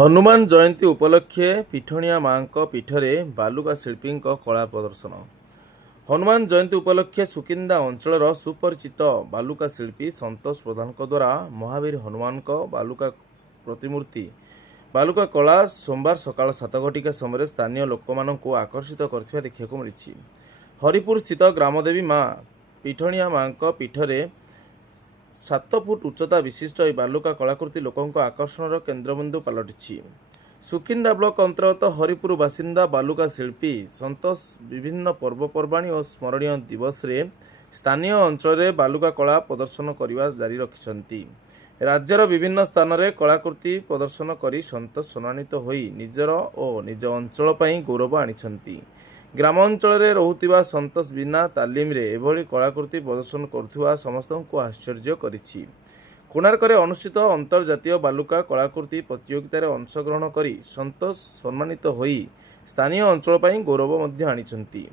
हनुमान जयंती उपलक्षे पीठनिया मां पीठरे बालुका शिल्पी कला प्रदर्शन। हनुमान जयंती उपलक्षे सुकिंदा अंचल सुपरिचित बालुका शिल्पी संतोष प्रधान द्वारा महावीर हनुमान बालुका प्रतिमूर्ति बालुका कला सोमवार सकाल 7 घटिका समय स्थानीय लोक मानू आकर्षित करथिबा देखिବାକୁ मिली। हरिपुर स्थित ग्रामदेवी मां पीठनिया मां पीठरे 7 फुट उच्चता विशिष्ट यह बालुका कलाकृति लोकों आकर्षण केन्द्रबिंदु पलटि। सुकिंदा ब्लॉक अंतर्गत हरिपुर बासिंदा बालुका शिल्पी संतोष विभिन्न पर्वपर्वाणी और स्मरणीय दिवस रे स्थानीय अंचल बालुका कला प्रदर्शन करने जारी रखिछंती। राज्यर विभिन्न स्थान में कलाकृति प्रदर्शन करी संतोष सम्मानित होई निजर और निज अंचल पई गौरव आनिछंती। ग्रामांचल रोहुतिबा संतोष बिना तालीम रे एभली कलाकृति प्रदर्शन करुवा समस्त को आश्चर्य करिछि। कोणार्करे अनुष्ठित अंतर्जातीय बालुका कलाकृति प्रतियोगितार अंशग्रहण करी संतोष सम्मानित होई स्थानीय अंचल पई गौरव आनिछंती।